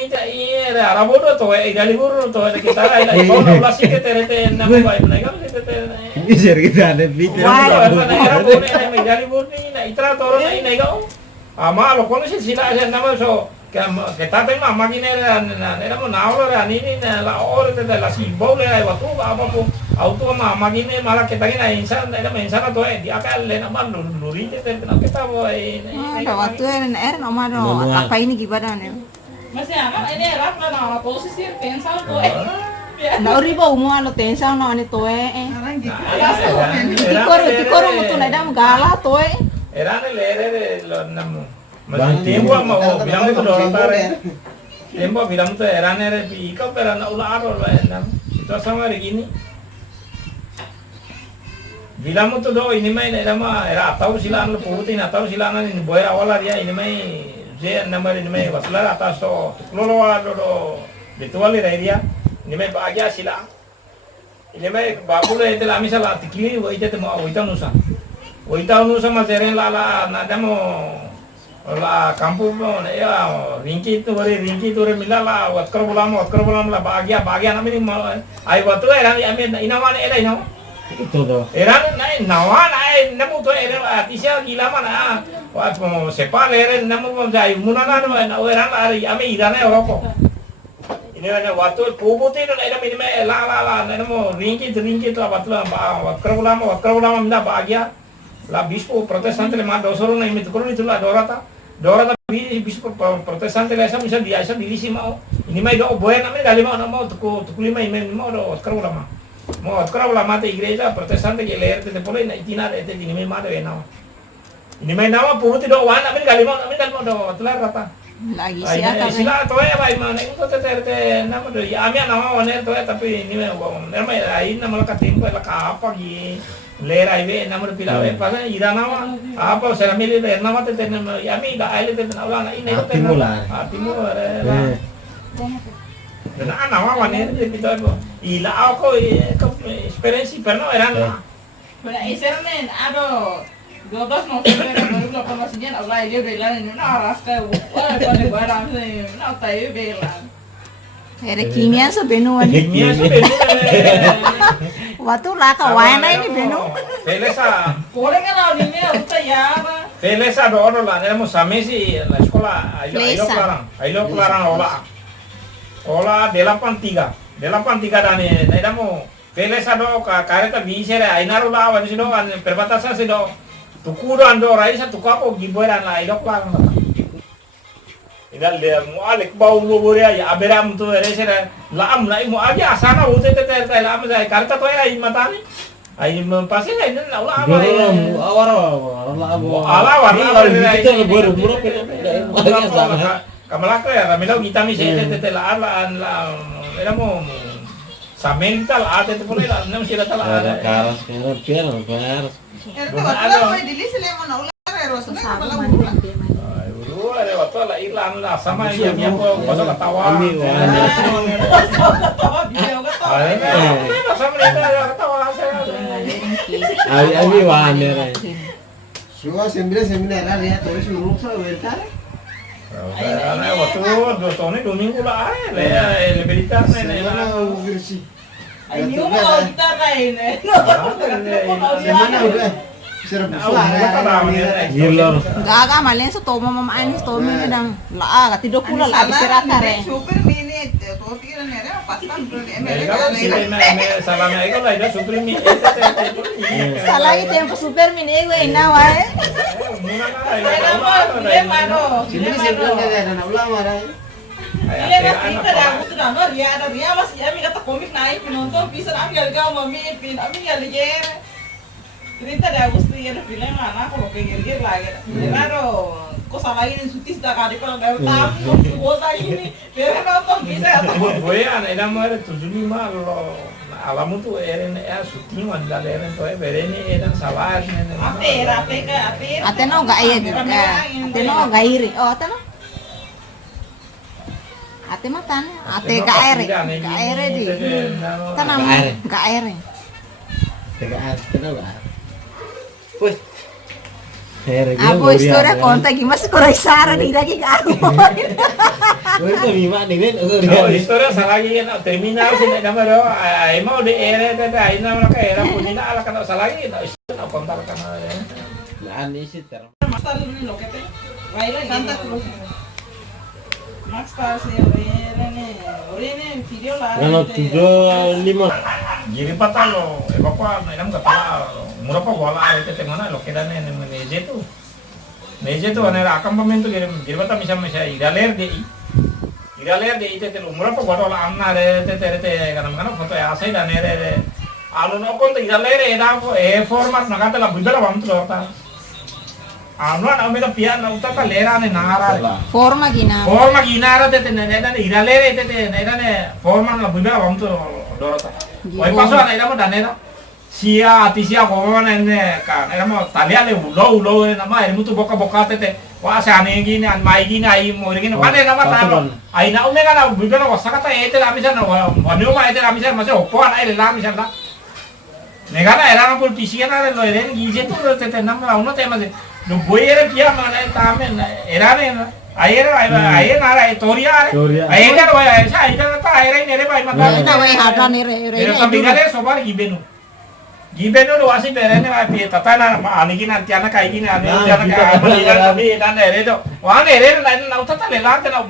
Iya, arabodo to igaliburo to kita ila ikaw na ulas ke terete na mo ba na ikaw terete. Bisa kita ada bicara. Wah, na arabodo na igaliburo ni na itra toro na ikaw. Ama lo kono sila sa nama so que está tema máquina era mo na ora ni na la ora de la simbole ay watu apa po auto ma máquina mala que tagina insan era mensan to di akal le na man luri te na kita bo ay. Waktu era nomor apa ini gimana nih? Masih aman ini rap lah na posisi tensal to Na uriba umo ano tensa no ani to tikoro mo to na dam gala to Era el de los namo. Tiempo mo bilang to do tare. Tiempo bilang to era nere ikaw pero na ularo lo nam. Sitwasyon nga gini. Bilang mo to do ini may era ma era ataw sila ang puti na ataw sila na ni boera wala dia ini may je number ini may wasla atas to lolo wala do ritual dia ini may bagya sila. Ini may babulo ete la misa la tikili wo ite mo oita nusa. Oita nusa materen la nadamo la campo mo ya rinki to re mila la watkar bulam la bagya namin ay watu era amin inawan era ino. Itu tuh. Era nawan ay namu to era atisia gila mana wat mo sepal era namu mo jai munana no era la ami irana oroko. Ini ada waktu puputi itu ada minimnya la nemo ringkit lah batla watkar ulama minta bahagia la bispo protestante le manda osoro na imit kurun itu la dorata bispo protestante le asa bisa dia asa diri sih mau ini mai do boy na me gali mau tuku lima imen mau do watkar ulama te igreja protestante que leer te pone na itina te ini mai mada na ini mai nama puputi do wana me gali mau do watla rata lagi sila to ya bai mana itu tete nama do ya amia nama wane to tapi ini nama ai nama ka tempo la ka apa gi lera ibe nama do pila be pasa ira nama apa sera mili be nama tete nama ya mi ga ai tete nama na ini tete timur dan nama wane de pito ila ako experience pero era Bueno, ese era ado 12 November 2008 masih Allah dia bilang ini na rasta wala pone guara na tayo bilang era kimia so benu watu la ka wana ini benu Felesa kore kana ni me uta ya Felesa do la tenemos a Messi en la escuela ahí lo claran hola de la pantiga dan éramos Felesa do careta visera ahí narula wa sido perbatasan sido tukuro ando raisa tukapo giboran la ilok lang idal de mo alek baw mo boria ya aberam to resera laam na mo aja asana ute te laam sa karta to ay matani ay pasi na ina la ula awara kita baru buru kamalaka ya ramilo kita mi se te la era mo samenta la ate te pone la no sila ta la karas kena piano karas ada waktu lah iklan lah sama yang aku pasal ketawa. Sama dia ada ketawa saya. Abi waner. Sudah seminar lihat terus urung so berita. Ada waktu 2 tahun ini 2 minggu lah le berita Ay, ni uno kita kain Di mana udah? gaga malen so tomo mama ani tomo ni dang la tido kula la bisera tare super mini to tira nere pastan Salame iko lah itu supremi. salah itu yang super mini gue ina wae Sini ada ulama Iya na kita dah gusto na no Ria mas kami kata komik naik penonton bisa kami galga mami pin kami galger Cerita dah gusto ya na film anak kalau kayak lagi Claro cosa lagi en su tista kali kalau enggak tahu cosa ini pero nonton bisa Voy a era madre tu lima lo alamu tu eren ya suti mandal eren to bereni eran sabar Apera ateno ga iya ateno ga iri oh ateno ate matan ate ga ere di tanam ga ere TKR kenapa? Wih. Aku historia kontak gimana sekolah Sara di lagi ke aku. Itu mima nih Oh, historia salagi na terminal sini nama do. Ay mau di ere tete ay na ka era punina ala kana salagi na kontar kana. Ani sih ter. Master dulu lo kete. Baila Santa Cruz. Master sih ini video lah. Kalau 75 Jadi patalo, bapa na ilam kata mura pa wala ay tete mana lo keda ne meje tu. Meje tu ane akam pamen tu jadi bata misal iraler de ite te mura pa wala anna re tete kana foto ya sai da ne re alu no kon te iraler eda format nakata la bidala bam tu ta. Anu na meda pia na utata lera ne nara. Forma gina. Forma ginara tete ne iraler tete ne forma la bidala bam tu dorota. Wai paso ana ida mo danera. Sia atisia goma ne ka era mo talia le ulo na ma era mutu boka tete. Wa sa ane gini an mai gini ai mo gini pane na mata. Ai na umega na bidala wasakata ete la misa na wanyo ma ete la misa ma se oppo ana ile la misa la. Negara era na pul pisia na lo eren gije tu tete na ma uno tema de. No voy a ir a mana tamen era ne ayer nara toria ayer lo ya esa ida ta ayer nere bai mata Ita wai hata ni re pero tambigale sobar gibenu lo así pero ne va pie tata na ani gina tiana kai gina ani tiana kai ani gina bi na nere do wa nere na utata le la na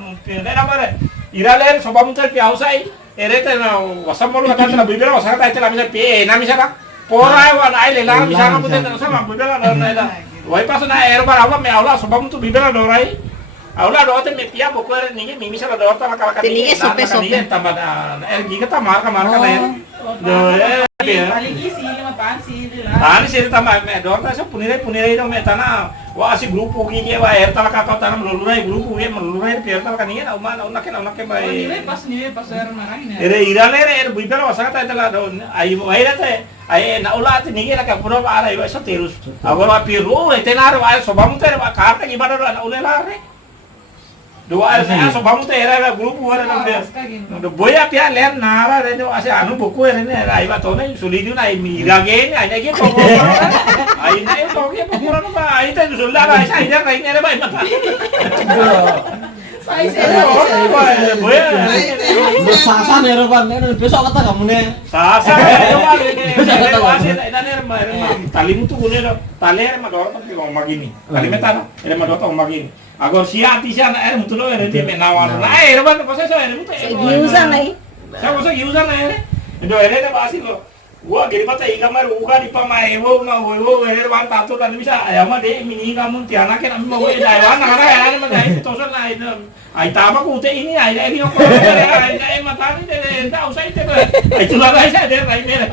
na mare irale sobar muter pi ausai ere te na wasamolo kata na bibera wasaka ta la misa pie na misa ka pora wa na ile la misa na muter na sama bibera na da Wai paso na ero para aula me aula sobam tu bibera dorai. Aula do te me pia boko er ninge mimi sala do ta la kala Telinga sope. Tambah er giga ta marka na er. Do Paligi sih lima pansi lah. Tani sih tambah me do ta so punire do me tana wa si grupo gi ke wa er ta la ka ta na lulurai grupo ge lulurai pier ta la ninge na uma na ke bai. Ni pas er marangin. Ere irale er bibera wasaka ta la do ai wai ra te ay naula ti ningi la ka puro para iba sa terus agora piru etenar wa so vamos ter wa carta ki bada na ulela re do ay sa so vamos ter era grupo era no voy a pia ler nara re do ase anu buku re ne ai ba to ne sulidu na mira ge ne ai ne to ai ne to ge pura no ba ai te sulla ba sa ida kai ne ba mata Sasa nero ban, besok kata kamu nih. Sasa tali mutu gune do tali er mador tapi ko magini tali meta er mador to magini agor sia ati sia er mutu lo er di menawan na er ban ko sa er mutu Giusa nai. sa ko sa user na er do er na basi lo gua geri pata ikamar uga di pamai wo na wo er ban tato kan bisa ayama de mini kamu tiana ke nami mau dai wan na er ma dai to so na ai tama ko te ini ai ai ko ai mata ni de ta usai te ai tu la dai sa de rai mera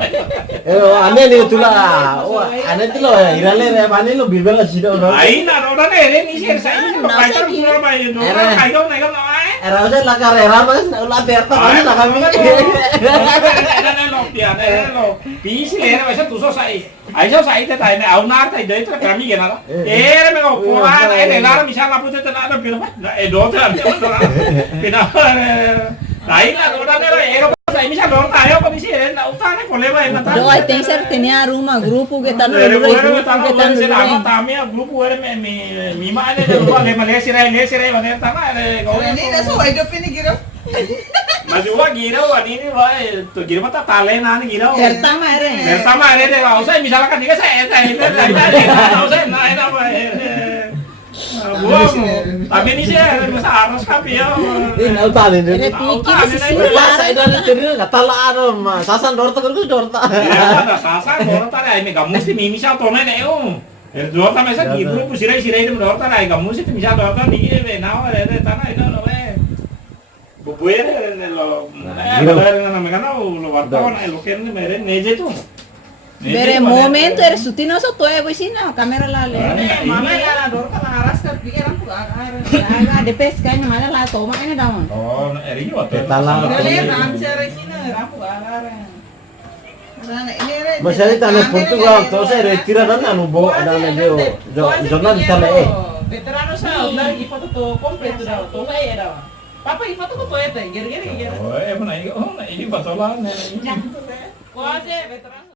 Aneh nih tuh lah, aneh tuh loh, irale re, aneh lo bibel sih dong. Ai na ro na ere ni ser sai ni pa ta pura ba yo no kai do na ga no ai Era usah lah karera mas, ulah berta kan lah kami. na no pia na no pi si le na sa tu so sai ai so sai te tai na au na tai de tra kami ge na ere me ko pura na ere la mi sa ma pute te na do pira na e do tra pina ai na do na ere Sa ini sa dorta ayo kami sih na utang ko leba na ta. Do I think sir tenía rumah grupo que tan Grupo era mi madre de lugar de Malaysia va a estar Ini dah so hidup ini kira. Majuwa gira wa ini wa to gira mata tale na ni gira. Pertama ere de la usai misalkan diga saya usai na ina ba. Tapi ini sih masa harus kapi ya. Ini utang ini. Ere pikir sih Masa itu ada cerita kata lah anu, sasan dorta kan dorta. Ya, sasan dorta ya ini kamu mesti mimi sa tome ne dorta mesa di grupo sirai de dorta na kamu mesti bisa dorta di be na ere tanah itu no be. Bubuere lo. Na me kana lo wartawan lo que ne mere neje tu. Bere momento eres sutino so toe boisina kamera la le. Mama ya la dorka la aras ka pikiran tu Aga de pesca nya mana la toma ene daun. Oh, eri yo te. Talang. Dale ram sere sina rapu agar. Masalah tanah Portugal, terus saya retira dan anu bawa ada lagi jurnal di sana Veterano sa ular i foto to completo da to era. Papa i foto ko to eta, gere. Oh, mana ini patola ne. Ko ase veterano